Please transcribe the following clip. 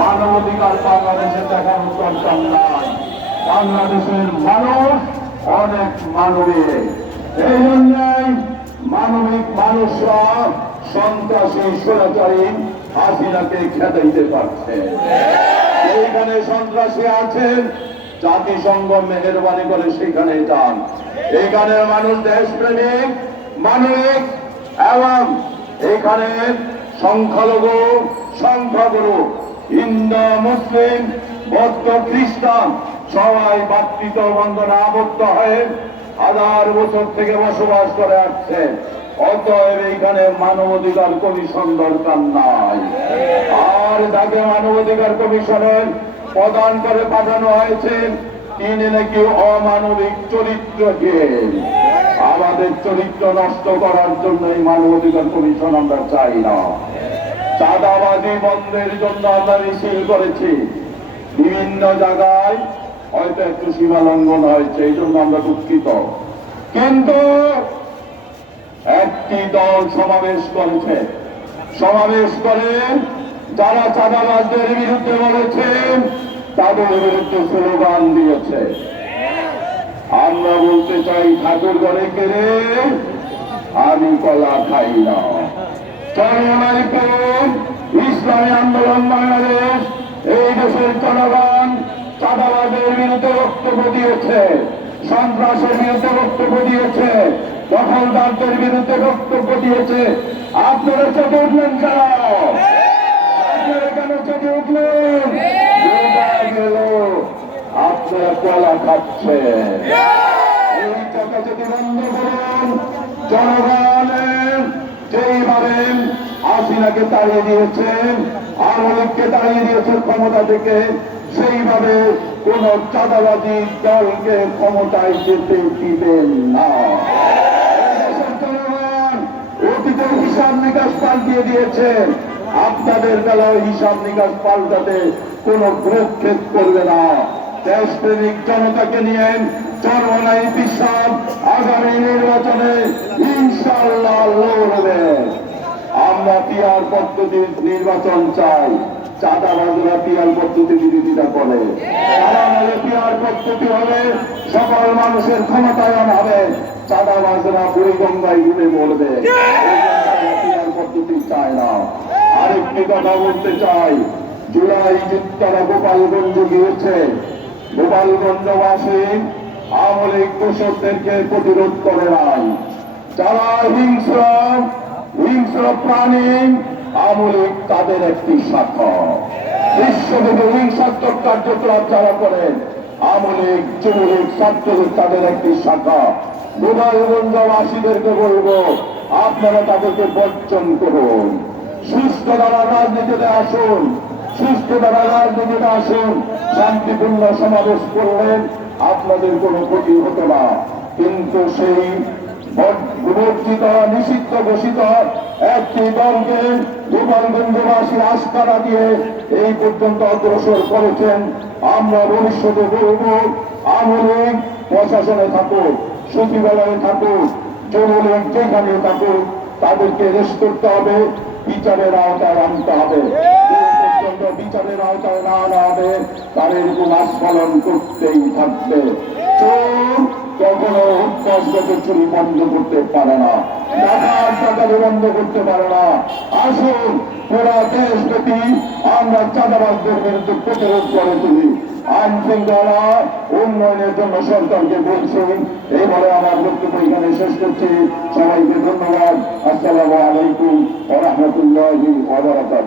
মানবাধিকার বাংলাদেশে দেখার দরকার নাই। বাংলাদেশের মানুষ অনেক মানবিক, এই জন্যই মানবিক মানুষরা সন্ত্রাসী স্বৈরাচারী হাসিনাকে খেদাইতে পারছে। এইখানে সন্ত্রাসী আছেন, জাতিসংঘ মেহেরবানি করে সেখানে যান। এখানে মানুষ দেশপ্রেমিক, মানবিক এবং এখানে সংখ্যালঘু সংখ্যাগুরু হিন্দু মুসলিম বৌদ্ধ খ্রিস্টান সবাই ভাতৃত্ব বন্ধনে আবদ্ধ হয়ে হাজার বছর থেকে বসবাস করে আসছে। অতএব এইখানে মানবাধিকার কমিশন দরকার নাই। আর তাকে মানবাধিকার কমিশনের প্রদান করে পাঠানো হয়েছে তিনি নাকি অমানবিক চরিত্রহীন। আমাদের চরিত্র নষ্ট করার জন্য এই মানবাধিকার কমিশন আমরা চাই না। চাঁদাবাজি বন্ধের জন্য আমরা মিছিল করেছি, বিভিন্ন জায়গায় হয়তো একটু সীমা লঙ্ঘন হয়েছে, এই জন্য আমরা দুঃখিত। কিন্তু একটি দল সমাবেশ করেছে, সমাবেশ করে যারা চাঁদাবাজদের বিরুদ্ধে বলেছেন তাদের বিরুদ্ধে স্লোগান দিয়েছে। আমরা বলতে চাই ঠাকুর ঘরে কেড়ে আমি কলা খাই না। ইসলামী আন্দোলন বাংলাদেশ এই দেশের জনগণ চাঁদাবাজের বিরুদ্ধে বক্তব্য দিয়েছে, সন্ত্রাসের বিরুদ্ধে বক্তব্য দিয়েছে, দখলদারদের বিরুদ্ধে বক্তব্য দিয়েছে। আপনারা চেপে উঠলেন কেন? আপনারা কেন চেপে উঠলেন? গেল আপনারা কলা খাচ্ছেন। এই টাকা যদি বন্ধ করুন, জনগণের যেইভাবে হাসিনাকে তাড়িয়ে দিয়েছেন, আওয়ামী লীগকে তাড়িয়ে দিয়েছেন ক্ষমতা থেকে, সেইভাবে কোন চাঁদাবাদী দলকে ক্ষমতায় যেতে দিবেন না। জনগণ অতীতের হিসাব নিকাশ পাল্টিয়ে দিয়েছেন, আপনাদের বেলায় হিসাব নিকাশ পাল্টাতে কোন ভ্রুক্ষেপ করবে না। দেশপ্রেমিক জনতাকে নিয়ে চরমনাই বিশ্বাস আগামী নির্বাচনে ইনশাআল্লাহ লড়বে। আমরা পিয়ার পদ্ধতির নির্বাচন চাই। চাঁদাবাজরা পিয়ার পদ্ধতি বিরোধিতা করে, কারণ পিয়ার পদ্ধতি হবে সকল মানুষের ক্ষমতায়ন হবে, চাঁদাবাজরা বুড়িগঙ্গায় ঘুরে মরবে। পিয়ার পদ্ধতি চায় না। আরেকটি কথা বলতে চাই, জুলাই যুদ্ধরা গোপালগঞ্জ গিয়েছে, গোপালগঞ্জবাসী আওয়ামী লীগ দোষরদেরকে প্রতিরোধ করে নাই। যারা হিংস্র প্রাণী আওয়ামী লীগ তাদের একটি শাখা। বিশ্বব্যাপী হিংসাত্মক কার্যকলাপ যারা করেন আওয়ামী লীগ যুবলীগ ছাত্রলীগ তাদের একটি শাখা। গোপালগঞ্জবাসীদেরকে বলবো আপনারা তাদেরকে বর্জন করুন, সুস্থ দ্বারা রাজনীতিতে আসুন, সুস্থ দ্বারা রাজনীতিতে আসুন। শান্তিপূর্ণ সমাবেশ করলেন, আপনাদের কোনো ক্ষতি হতো না। কিন্তু সেই বিবর্জিত নিষিদ্ধ ঘোষিত একটি দলকে গোপালগঞ্জবাসী আস্থানা দিয়ে এই পর্যন্ত অগ্রসর করেছেন। আমরা ভবিষ্যতে বলব আওয়ামী লীগ প্রশাসনে থাকুক, সচিবালয়ে থাকুক, যুবলীগ যেখানে থাকুক, তাদেরকে রেস্ট করতে হবে, বিচারের আওতায় আনতে হবে। বিচারের আওতায় না আনা হবে তার এরকম আস্ফালন করতেই থাকবে। চোর কখনো উৎকর্ষগত চুরি বন্ধ করতে পারে না, টাকার টাকাকে বন্ধ করতে পারে না। আসুন পুরা দেশব্যাপী আমরা চাঁদাবাজদের বিরুদ্ধে প্রতিরোধ করে তুলি, আইন শৃঙ্খলা উন্নয়নের জন্য সরকারকে বলছি। এই বলে আমার বক্তব্য এখানে শেষ করছি। সবাইকে ধন্যবাদ। আসসালামু আলাইকুম ওয়া রাহমাতুল্লাহি ওয়া বারাকাতুহু।